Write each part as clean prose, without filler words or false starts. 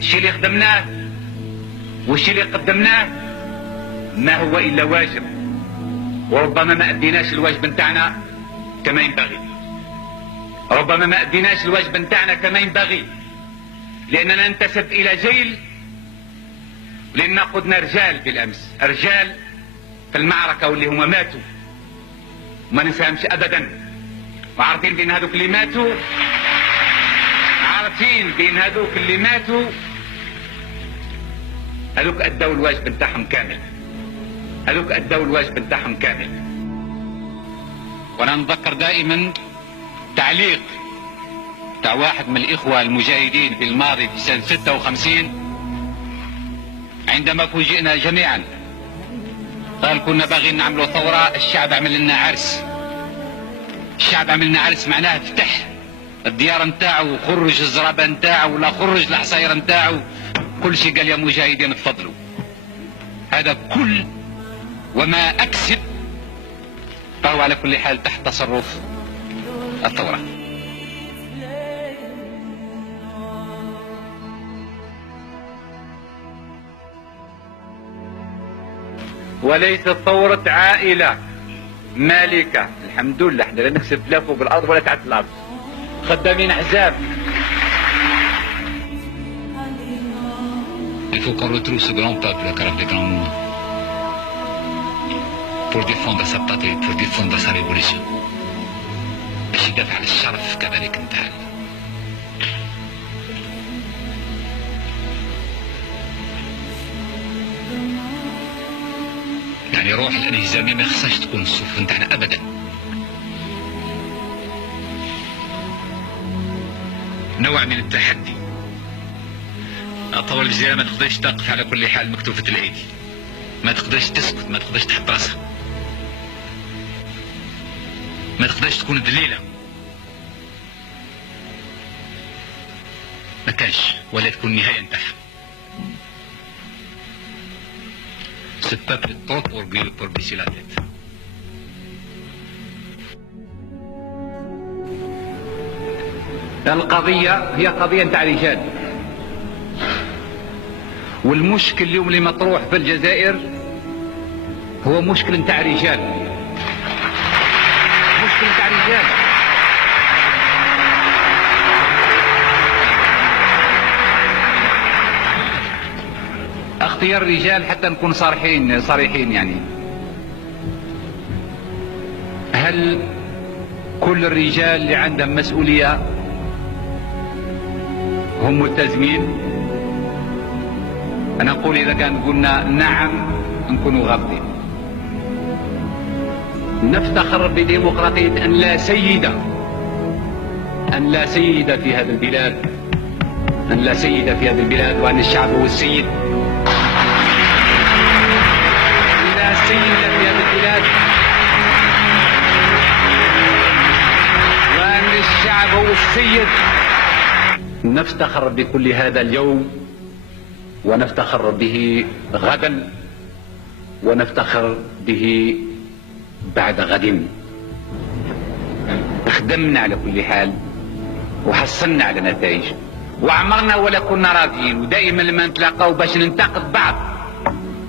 الشيء اللي خدمناه والشيء اللي قدمناه ما هو إلا واجب، وربما ما أديناش الواجب نتاعنا كما ينبغي، ربما ما أديناش الواجب نتاعنا كما ينبغي، لأننا ننتسب إلى جيل، لأن قدنا رجال بالأمس، رجال في المعركة واللي هما ماتوا وما ننساهمش أبدا، وعارفين بأن هذوك اللي ماتوا، عارفين بأن هذوك اللي ماتوا هذوك أدوا الواجب نتاعهم كامل، هذوك أدوا الواجب نتاعهم كامل. وأنا نتذكر دائما تعليق تاع واحد من الإخوة المجاهدين في الماضي في سنة 56 عندما فوجئنا جميعا، قال كنا باغيين نعملوا ثورة، الشعب عمل لنا عرس. الشعب عمل لنا عرس معناه فتح الديار نتاعو، خرج الزرابة نتاعو ولا خرج العصاير نتاعو، كل شيء قال يا مجاهدين تفضلوا. هذا كل وما أكسب فهو على كل حال تحت تصرف الثورة. وليست ثورة عائلة مالكة، الحمد لله احنا لا نكسب لا فوق الأرض ولا تحت الأرض، خدامين أحزاب. Il faut qu'on retrouve ce grand peuple, le cœur des grands mondes, pour défendre sa patrie, pour défendre sa révolution. باش يدافع على الشرف كذلك نتاعنا. يعني روح الانهزامية ما يخصهاش تكون الصف نتاعنا أبدا. نوع من التحدي. الثورة الجزائرية ما تقدرش تقف على كل حال مكتوفة الأيدي، ما تقدرش تسكت، ما تقدرش تحط راسها، ما تقدرش تكون ذليلة، ما كانش ولا تكون النهاية نتاعها. Ce peuple est trop orgueilleux pour baisser la tête. القضية هي قضية نتاع رجال، والمشكل اليوم اللي مطروح في الجزائر هو مشكل نتاع رجال، مشكل نتاع رجال. اختيار الرجال حتى نكون صريحين يعني، هل كل الرجال اللي عندهم مسؤولية هم ملتزمين؟ أنا أقول إذا كان قلنا نعم نكونوا غلطين. نفتخر بديمقراطية أن لا سيدة في هذا البلاد، أن لا سيدة في هذه البلاد، وأن الشعب هو السيد. لا سيدة في هذه البلاد، وأن الشعب هو السيد. نفتخر بكل هذا اليوم، ونفتخر به غدا، ونفتخر به بعد غد. خدمنا على كل حال وحصلنا على نتائج، وعمرنا ولا كنا راضيين، ودائما لما نتلاقاو باش ننتقد بعض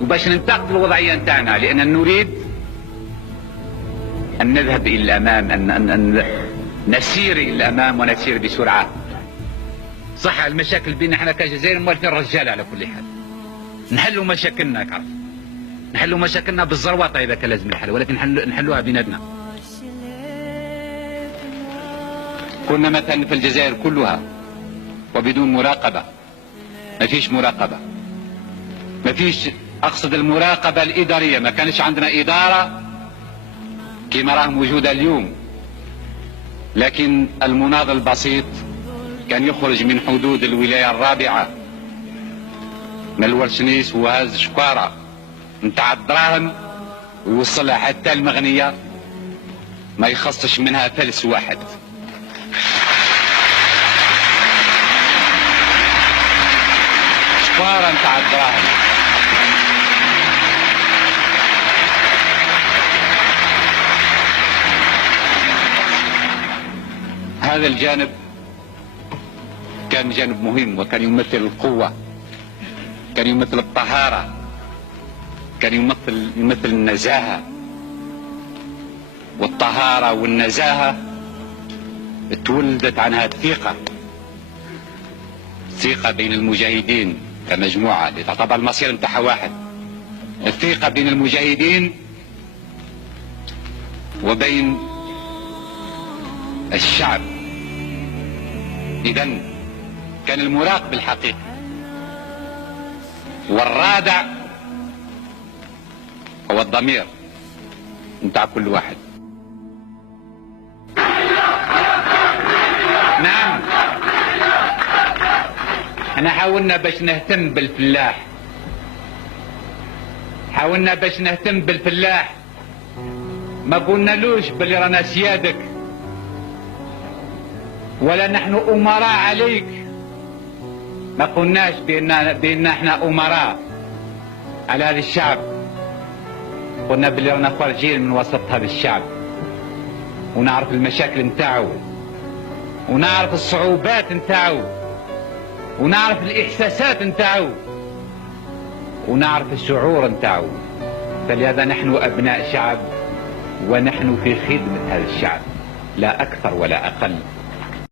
وباش ننتقد الوضعية نتاعنا، لأن نريد أن نذهب إلى الأمام، أن نسير إلى الأمام ونسير بسرعة. صح المشاكل بيننا احنا كجزائر موالفين رجال على كل حال، نحلوا مشاكلنا كعرف، نحلوا مشاكلنا بالزروطة إذا كان لازم الحل، ولكن نحلوها بيناتنا. كنا مثلا في الجزائر كلها وبدون مراقبة، ما فيش مراقبة، ما فيش، أقصد المراقبة الإدارية، ما كانش عندنا إدارة كما راه موجودة اليوم. لكن المناضل البسيط كان يخرج من حدود الولاية الرابعة من الورشنيس وهاز شكارة نتاع الدراهم ويوصلها حتى المغنية، ما يخصش منها فلس واحد. شكارة نتاع الدراهم. هذا الجانب كان كان جانب مهم، وكان يمثل القوة، كان يمثل الطهارة، كان يمثل النزاهة. والطهارة والنزاهة تولدت عنها الثقة بين المجاهدين كمجموعة اللي تعتبر المصير نتاعها واحد. الثقة بين المجاهدين وبين الشعب. إذن كان المراقب الحقيقي والرادع هو الضمير نتاع كل واحد. نعم، احنا حاولنا باش نهتم بالفلاح، حاولنا باش نهتم بالفلاح. ما قلنالوش بلي رانا سيادك ولا نحن امراء عليك، ما قلناش بان احنا امراء على هذا الشعب. قلنا بلي رانا خارجين من وسط هذا الشعب، ونعرف المشاكل نتاعو، ونعرف الصعوبات نتاعو، ونعرف الاحساسات نتاعو، ونعرف الشعور نتاعو. فلهذا نحن ابناء شعب، ونحن في خدمة هذا الشعب لا اكثر ولا اقل.